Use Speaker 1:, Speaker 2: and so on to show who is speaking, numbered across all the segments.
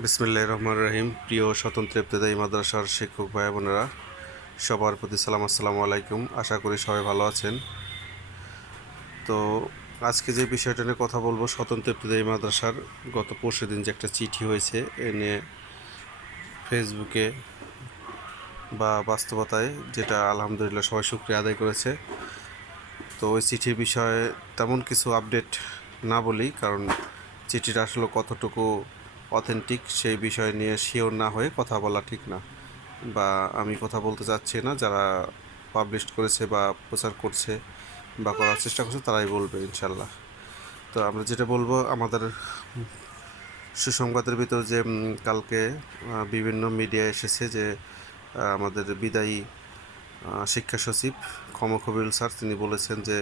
Speaker 1: বিসমিল্লাহ রহমান রহিম। প্রিয় স্বতন্ত্র ইবতেদায়ী মাদ্রাসার শিক্ষক ভাই বোনেরা, সবার প্রতি সালাম আসসালামু আলাইকুম। আশা করি সবাই ভালো আছেন। তো আজকে যে বিষয়টা নিয়ে কথা বলব, স্বতন্ত্র ইবতেদায়ী মাদ্রাসার গত পরশু দিন যে একটা চিঠি হয়েছে, এ নিয়ে ফেসবুকে বা বাস্তবতায় যেটা আলহামদুলিল্লাহ সবাই শুক্রিয়া আদায় করেছে। তো ওই চিঠির বিষয়ে তেমন কিছু আপডেট না বলি কারণ চিঠিটা আসলে কতটুকু অথেন্টিক সেই বিষয় নিয়ে শিওর না হয়ে কথা বলা ঠিক না। বা আমি কথা বলতে চাচ্ছি না, যারা পাবলিশ করেছে বা প্রচার করছে বা করার চেষ্টা করছে, তারাই বলবে ইনশাল্লাহ তো আমরা যেটা বলব, আমাদের সুসংবাদের ভিতর যে কালকে বিভিন্ন মিডিয়া এসেছে যে আমাদের বিদায়ী শিক্ষা সচিব ক্ষম কবির স্যার, তিনি বলেছেন যে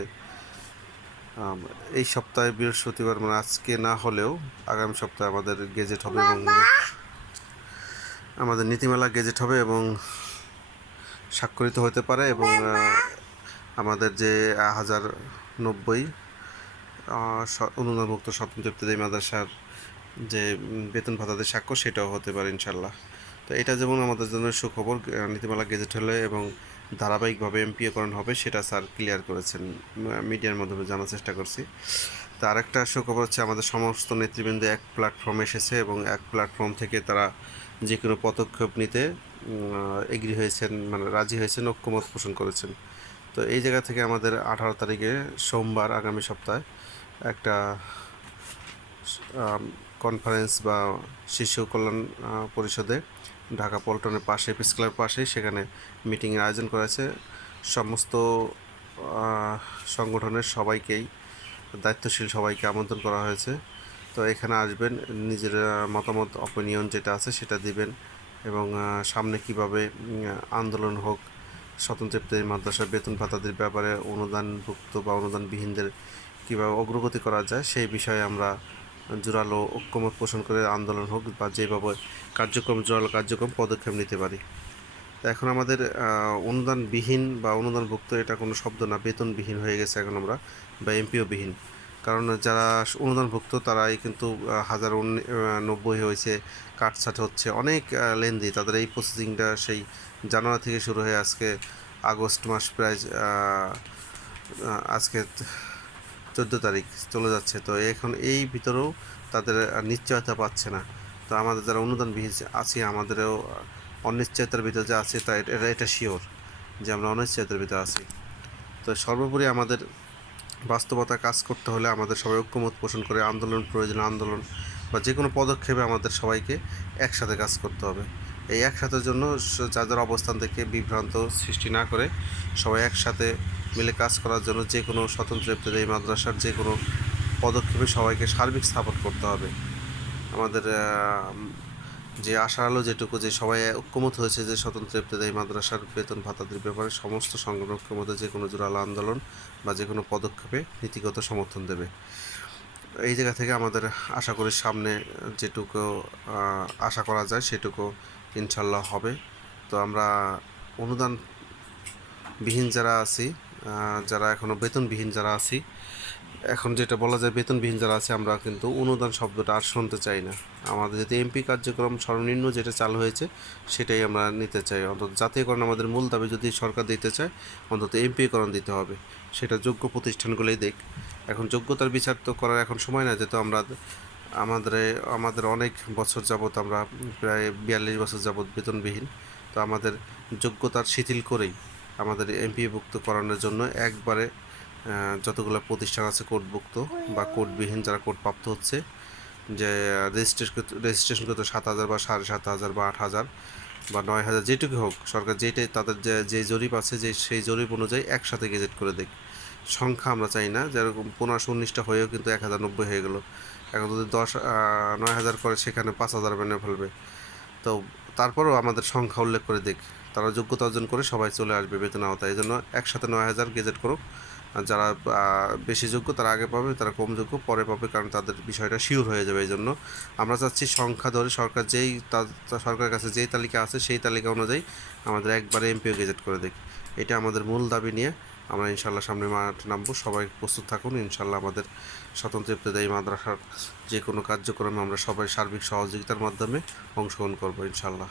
Speaker 1: এই সপ্তাহে বৃহস্পতিবার মানে আজকে না হলেও আগামী সপ্তাহে আমাদের গেজেট হবে এবং আমাদের নীতিমালা গেজেট হবে এবং স্বাক্ষরিত হতে পারে এবং আমাদের যে হাজার নব্বই অনুদানমুক্ত স্বতন্ত্র ইবতেদায়ী মাদ্রাসার যে বেতন ভাতাদের স্বাক্ষর সেটাও হতে পারে ইনশাল্লাহ তো এটা যেমন আমাদের জন্য সুখবর নীতিমালা গেজেট হলে এবং ধারাবাহিকভাবে এমপিওকরণ হবে, সেটা স্যার ক্লিয়ার করেছেন। মিডিয়ার মাধ্যমে জানার চেষ্টা করছি। তো আরেকটা সুখবর হচ্ছে, আমাদের সমস্ত নেতৃবৃন্দ এক প্ল্যাটফর্মে এসেছে এবং এক প্ল্যাটফর্ম থেকে তারা যে কোনো পদক্ষেপ নিতে এগ্রি হয়েছেন মানে রাজি হয়েছেন, ঐক্যমত পোষণ করেছেন। তো এই জায়গা থেকে আমাদের আঠারো তারিখে সোমবার আগামী সপ্তাহে একটা কনফারেন্স বা শিশু কল্যাণ পরিষদে ঢাকা পল্টনের পাশে পিস ক্লাবের পাশেই সেখানে মিটিংয়ের আয়োজন করেছে সমস্ত সংগঠনের সবাইকেই, দায়িত্বশীল সবাইকে আমন্ত্রণ করা হয়েছে। তো এখানে আসবেন, নিজের মতামত অপিনিয়ন যেটা আছে সেটা দিবেন এবং সামনে কীভাবে আন্দোলন হোক, স্বতন্ত্র মাদ্রাসার বেতন ভাতাদের ব্যাপারে অনুদানভুক্ত বা অনুদানবিহীনদের কীভাবে অগ্রগতি করা যায়, সেই বিষয়ে আমরা জোরালো ঐক্যমত পোষণ করে আন্দোলন হোক বা যেভাবে কার্যক্রম, জোরালো কার্যক্রম পদক্ষেপ নিতে পারি। এখন আমাদের অনুদানবিহীন বা অনুদানভুক্ত এটা কোনো শব্দ না, বেতনবিহীন হয়ে গেছে এখন আমরা, বা এমপিও বিহীন কারণ যারা অনুদানভুক্ত তারাই কিন্তু হাজার নব্বই হয়েছে, কাটছাট হচ্ছে, অনেক লেন্দি। তাদের এই প্রসেসিংটা সেই জানুয়ারি থেকে শুরু হয়ে আজকে আগস্ট মাস প্রায় আজকে চোদ্দ তারিখ চলে যাচ্ছে। তো এখন এই ভিতরেও তাদের নিশ্চয়তা পাচ্ছে না। তো আমাদের যারা অনুদান বিহীন আছি, আমাদেরও অনিশ্চয়তার ভিতরে যে আছে তা এটা এটা শিওর যে আমরা অনিশ্চয়তার ভিতরে আছি। তো সর্বোপরি আমাদের বাস্তবতা কাজ করতে হলে আমাদের সবাই ঐক্যমত পোষণ করে আন্দোলন, প্রয়োজন আন্দোলন বা যে কোনো পদক্ষেপে আমাদের সবাইকে একসাথে কাজ করতে হবে। এই একসাথের জন্য যাদের অবস্থান থেকে বিভ্রান্ত সৃষ্টি না করে সবাই একসাথে মিলে কাজ করার জন্য যে কোনো স্বতন্ত্র ইবতেদায়ী মাদ্রাসার যে কোনো পদক্ষেপে সবাইকে সার্বিক সাপোর্ট করতে হবে। আমাদের যে আশার আলো যেটুকু, যে সবাই ঐক্যমত হয়েছে যে স্বতন্ত্র ইবতেদায়ী মাদ্রাসার বেতন ভাতাদের ব্যাপারে সমস্ত সংগঠন ঐক্যমতে যে কোনো জোরালো আন্দোলন বা যে কোনো পদক্ষেপে নীতিগত সমর্থন দেবে। এই জায়গা থেকে আমাদের আশা করি সামনে যেটুকু আশা করা যায় সেটুকু ইনশাল্লাহ হবে। তো আমরা অনুদান বিহীন যারা আছি যারা এখনও বেতনবিহীন যারা আছি, এখন যেটা বলা যায় বেতনবিহীন যারা আছে, আমরা কিন্তু অনুদান শব্দটা আর শুনতে চাই না। আমাদের যাতে এমপি কার্যক্রম সর্বনিম্ন যেটা চালু হয়েছে, সেটাই আমরা নিতে চাই। অন্তত জাতীয়করণ আমাদের মূল দাবি যদি সরকার দিতে চায়, অন্তত এমপিকরণ দিতে হবে। সেটা যোগ্য প্রতিষ্ঠানগুলোই দেখ এখন যোগ্যতার বিচার তো করার এখন সময় না যেহেতু আমরা আমাদের আমাদের অনেক বছর যাবত আমরা প্রায় বিয়াল্লিশ বছর যাবত বেতনবিহীন। তো আমাদের যোগ্যতার শিথিল করেই আমাদের এমপিভুক্ত করানোর জন্য একবারে যতগুলো প্রতিষ্ঠান আছে কোডভুক্ত বা কোডবিহীন যারা কোড প্রাপ্ত হচ্ছে, যে রেজিস্ট্রেশন রেজিস্ট্রেশন করতে সাত হাজার বা সাড়ে সাত হাজার বা আট হাজার বা নয় হাজার যেটুকু হোক, সরকার যেটাই তাদের যে যে জরিপ আছে, যে সেই জরিপ অনুযায়ী একসাথে গেজেট করে দেখ। সংখ্যা আমরা চাই না, যেরকম পনেরোশো উনিশটা হয়েও কিন্তু এক হাজার নব্বই হয়ে গেলো। এখন যদি দশ নয় হাজার করে, সেখানে পাঁচ হাজার মেনে ফেলবে। তো তারপরেও আমাদের সংখ্যা উল্লেখ করে দেখ। তারা যোগ্যতা অর্জন করে সবাই চলে আসবে বেতন আওতায়। এই জন্য একসাথে নয় হাজার গেজেট করুক। যারা বেশি যোগ্য তারা আগে পাবে, তারা কম যোগ্য পরে পাবে, কারণ তাদের বিষয়টা শিওর হয়ে যাবে। এই জন্য আমরা চাচ্ছি সংখ্যা ধরে সরকার যেই সরকারের কাছে যেই তালিকা আছে সেই তালিকা অনুযায়ী আমাদের একবারে এমপিও গেজেট করে দেখ এটা আমাদের মূল দাবি নিয়ে আমরা ইনশাল্লাহ সামনে মাঠে নামবো। সবাই প্রস্তুত থাকুন। ইনশাল্লাহ আমাদের স্বতন্ত্র ইবতদায়ী মাদ্রাসার যে কোনো কার্যক্রমে আমরা সবাই সার্বিক সহযোগিতার মাধ্যমে অংশগ্রহণ করব ইনশাল্লাহ।